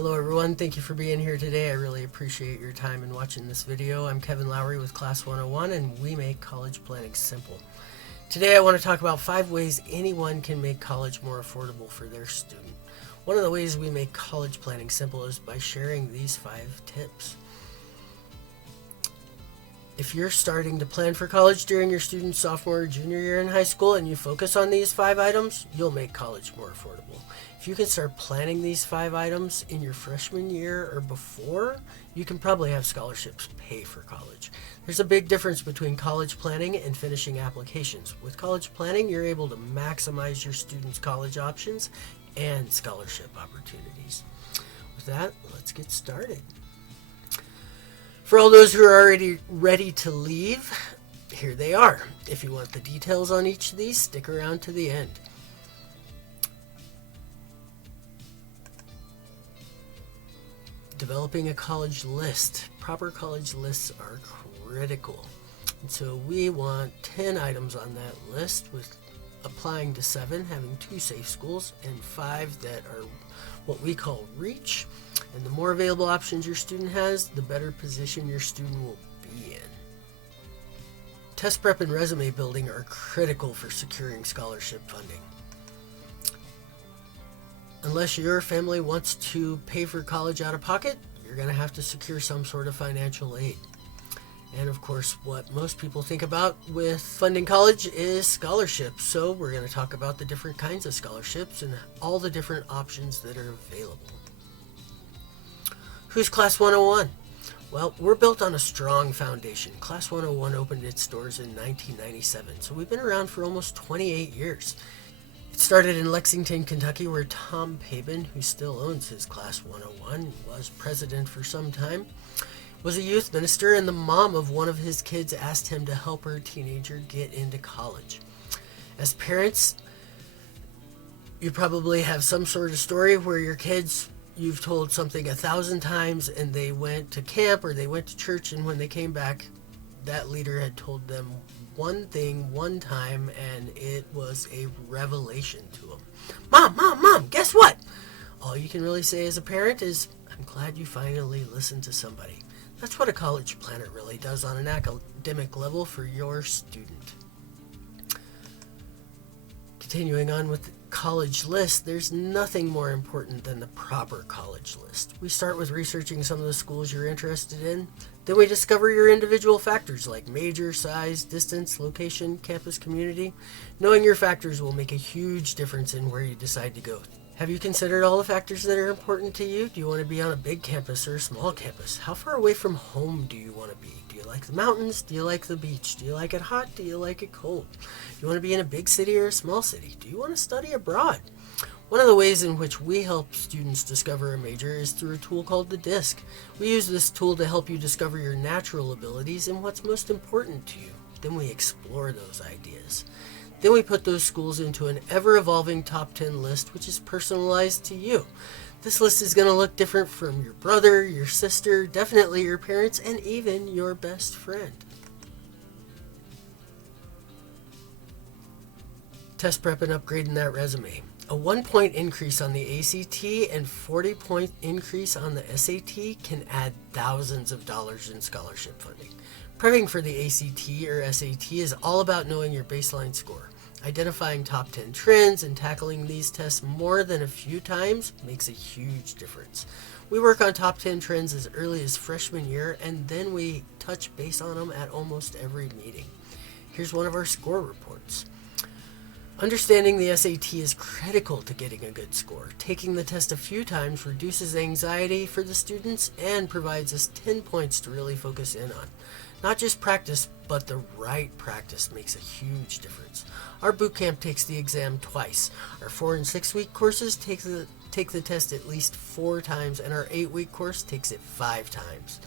Hello everyone, thank you for being here today. I really appreciate your time in watching this video. I'm Kevin Lowry with Class 101 and we make college planning simple. Today I want to talk about 5 ways anyone can make college more affordable for their student. One of the ways we make college planning simple is by sharing these 5 tips. If you're starting to plan for college during your student's sophomore or junior year in high school and you focus on these 5 items, you'll make college more affordable. If you can start planning these 5 items in your freshman year or before, you can probably have scholarships pay for college. There's a big difference between college planning and finishing applications. With college planning, you're able to maximize your students' college options and scholarship opportunities. With that, let's get started. For all those who are already ready to leave, here they are. If you want the details on each of these, stick around to the end. Developing a college list. Proper college lists are critical. And so we want 10 items on that list, with applying to 7, having 2 safe schools, and 5 that are what we call reach. And the more available options your student has, the better position your student will be in. Test prep and resume building are critical for securing scholarship funding. Unless your family wants to pay for college out of pocket, you're going to have to secure some sort of financial aid. And of course, what most people think about with funding college is scholarships. So we're going to talk about the different kinds of scholarships and all the different options that are available. Who's Class 101? Well, we're built on a strong foundation. Class 101 opened its doors in 1997, so we've been around for almost 28 years. It started in Lexington, Kentucky, where Tom Pabin, who still owns his Class 101, was president for some time, was a youth minister, and the mom of one of his kids asked him to help her teenager get into college. As parents, you probably have some sort of story where your kids, you've told something 1,000 times and they went to camp or they went to church, and when they came back, that leader had told them one thing one time and it was a revelation to them. Mom, guess what? All you can really say as a parent is, I'm glad you finally listened to somebody. That's what a college planner really does on an academic level for your student. Continuing on with the college list, there's nothing more important than the proper college list. We start with researching some of the schools you're interested in. Then we discover your individual factors like major, size, distance, location, campus community. Knowing your factors will make a huge difference in where you decide to go. Have you considered all the factors that are important to you? Do you want to be on a big campus or a small campus? How far away from home do you want to be? Do you like the mountains? Do you like the beach? Do you like it hot? Do you like it cold? Do you want to be in a big city or a small city? Do you want to study abroad? One of the ways in which we help students discover a major is through a tool called the DISC. We use this tool to help you discover your natural abilities and what's most important to you. Then we explore those ideas. Then we put those schools into an ever-evolving top 10 list, which is personalized to you. This list is going to look different from your brother, your sister, definitely your parents, and even your best friend. Test prep and upgrading that resume. A 1-point increase on the ACT and 40-point increase on the SAT can add thousands of dollars in scholarship funding. Prepping for the ACT or SAT is all about knowing your baseline score. Identifying top 10 trends and tackling these tests more than a few times makes a huge difference. We work on top 10 trends as early as freshman year, and then we touch base on them at almost every meeting. Here's one of our score reports. Understanding the SAT is critical to getting a good score. Taking the test a few times reduces anxiety for the students and provides us 10 points to really focus in on. Not just practice, but the right practice makes a huge difference. Our boot camp takes the exam twice. Our 4 and 6 week courses take the test at least 4 times, and our 8-week course takes it 5 times.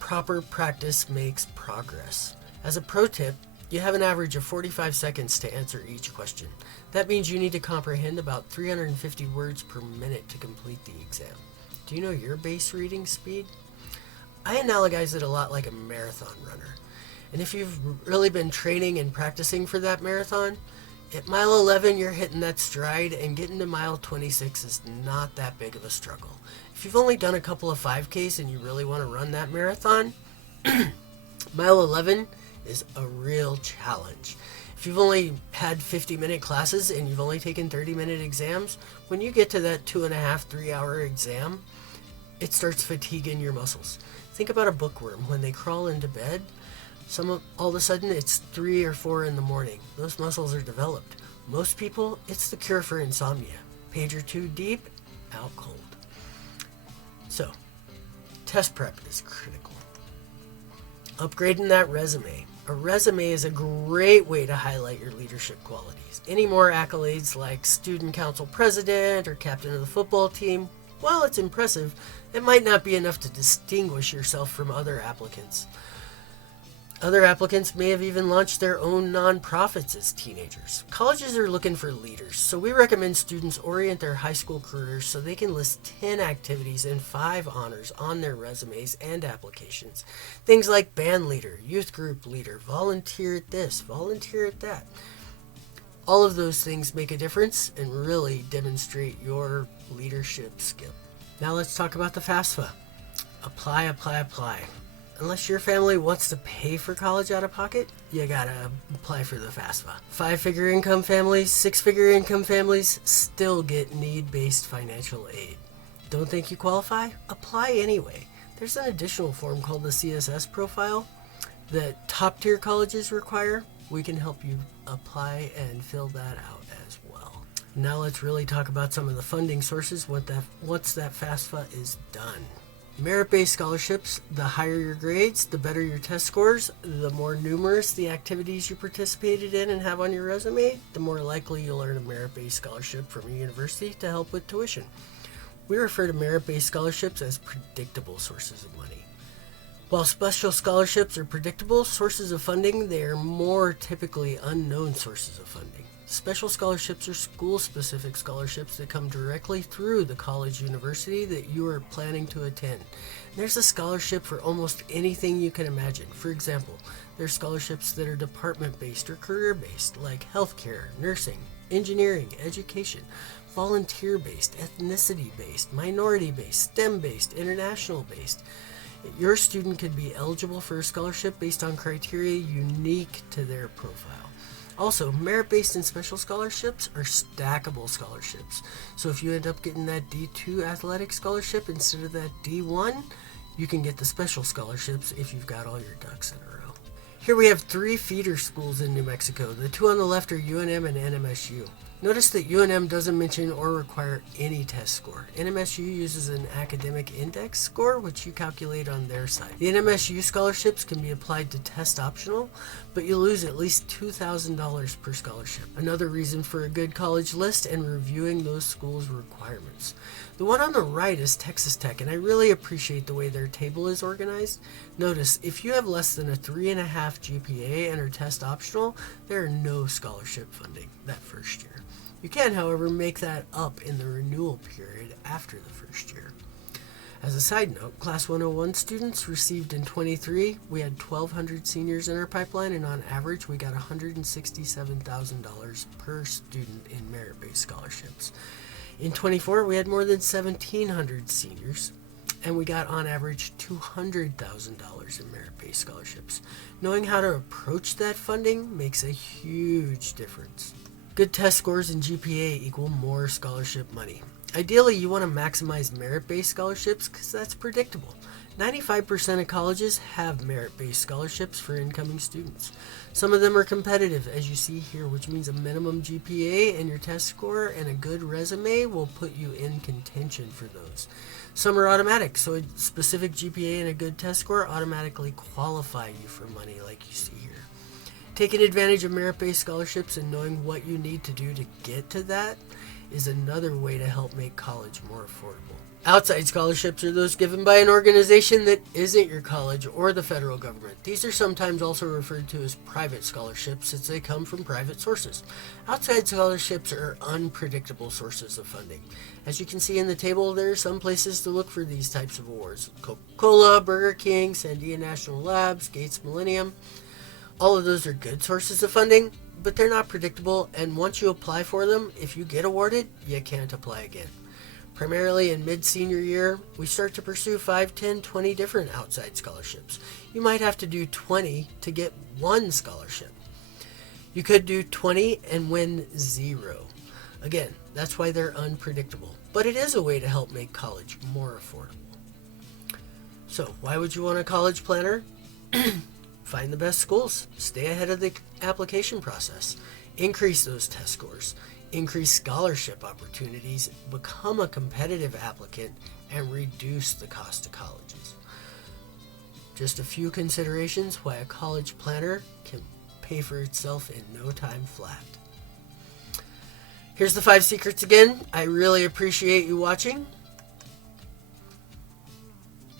Proper practice makes progress. As a pro tip, you have an average of 45 seconds to answer each question. That means you need to comprehend about 350 words per minute to complete the exam. Do you know your base reading speed? I analogize it a lot like a marathon runner. And if you've really been training and practicing for that marathon, At mile 11, you're hitting that stride, and getting to mile 26 is not that big of a struggle. If you've only done a couple of 5Ks and you really want to run that marathon, mile 11 is a real challenge. If you've only had 50-minute classes and you've only taken 30-minute exams, when you get to that 2.5, 3-hour exam, it starts fatiguing your muscles. Think about a bookworm. When they crawl into bed, all of a sudden it's 3 or 4 in the morning. Those muscles are developed. Most people, it's the cure for insomnia. Page or two deep, out cold. So, test prep is critical. Upgrading that resume. A resume is a great way to highlight your leadership qualities. Any more accolades like student council president or captain of the football team, while it's impressive, it might not be enough to distinguish yourself from other applicants. Other applicants may have even launched their own nonprofits as teenagers. Colleges are looking for leaders, so we recommend students orient their high school careers so they can list 10 activities and 5 honors on their resumes and applications. Things like band leader, youth group leader, volunteer at this, volunteer at that. All of those things make a difference and really demonstrate your leadership skill. Now let's talk about the FAFSA. Apply, apply, apply. Unless your family wants to pay for college out of pocket, you gotta apply for the FAFSA. 5-figure income families, 6-figure income families still get need-based financial aid. Don't think you qualify? Apply anyway. There's an additional form called the CSS profile that top-tier colleges require. We can help you apply and fill that out as well. Now let's really talk about some of the funding sources once that FAFSA is done. Merit-based scholarships, the higher your grades, the better your test scores, the more numerous the activities you participated in and have on your resume, the more likely you'll earn a merit-based scholarship from a university to help with tuition. We refer to merit-based scholarships as predictable sources of money. While special scholarships are predictable sources of funding, they are more typically unknown sources of funding. Special scholarships are school-specific scholarships that come directly through the college university that you are planning to attend. There's a scholarship for almost anything you can imagine. For example, there's scholarships that are department-based or career-based, like healthcare, nursing, engineering, education, volunteer-based, ethnicity-based, minority-based, STEM-based, international-based. Your student could be eligible for a scholarship based on criteria unique to their profile. Also, merit-based and special scholarships are stackable scholarships. So if you end up getting that D2 athletic scholarship instead of that D1, you can get the special scholarships if you've got all your ducks in a row. Here we have 3 feeder schools in New Mexico. The 2 on the left are UNM and NMSU. Notice that UNM doesn't mention or require any test score. NMSU uses an academic index score, which you calculate on their side. The NMSU scholarships can be applied to test optional, but you lose at least $2,000 per scholarship. Another reason for a good college list and reviewing those schools' requirements. The one on the right is Texas Tech, and I really appreciate the way their table is organized. Notice, if you have less than a 3.5 GPA and are test optional, there are no scholarship funding that first year. You can, however, make that up in the renewal period after the first year. As a side note, Class 101 students received in 23, we had 1,200 seniors in our pipeline, and on average, we got $167,000 per student in merit-based scholarships. In 24, we had more than 1,700 seniors, and we got on average $200,000 in merit-based scholarships. Knowing how to approach that funding makes a huge difference. Good test scores and GPA equal more scholarship money. Ideally, you want to maximize merit-based scholarships because that's predictable. 95% of colleges have merit-based scholarships for incoming students. Some of them are competitive, as you see here, which means a minimum GPA and your test score and a good resume will put you in contention for those. Some are automatic, so a specific GPA and a good test score automatically qualify you for money, like you see here. Taking advantage of merit-based scholarships and knowing what you need to do to get to that is another way to help make college more affordable. Outside scholarships are those given by an organization that isn't your college or the federal government. These are sometimes also referred to as private scholarships since they come from private sources. Outside scholarships are unpredictable sources of funding. As you can see in the table, there are some places to look for these types of awards. Coca-Cola, Burger King, Sandia National Labs, Gates Millennium. All of those are good sources of funding, but they're not predictable, and once you apply for them, if you get awarded, you can't apply again. Primarily in mid-senior year, we start to pursue 5, 10, 20 different outside scholarships. You might have to do 20 to get one scholarship. You could do 20 and win 0. Again, that's why they're unpredictable, but it is a way to help make college more affordable. So, why would you want a college planner? Find the best schools, stay ahead of the application process, increase those test scores, increase scholarship opportunities, become a competitive applicant, and reduce the cost of colleges. Just a few considerations why a college planner can pay for itself in no time flat. Here's the 5 secrets again. I really appreciate you watching.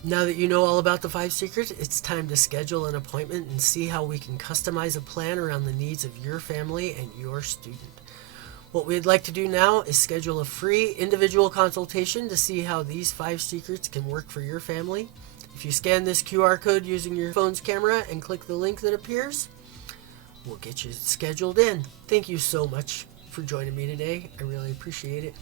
Now that you know all about the 5 secrets, it's time to schedule an appointment and see how we can customize a plan around the needs of your family and your student. What we'd like to do now is schedule a free individual consultation to see how these 5 secrets can work for your family. If you scan this QR code using your phone's camera and click the link that appears, we'll get you scheduled in. Thank you so much for joining me today. I really appreciate it.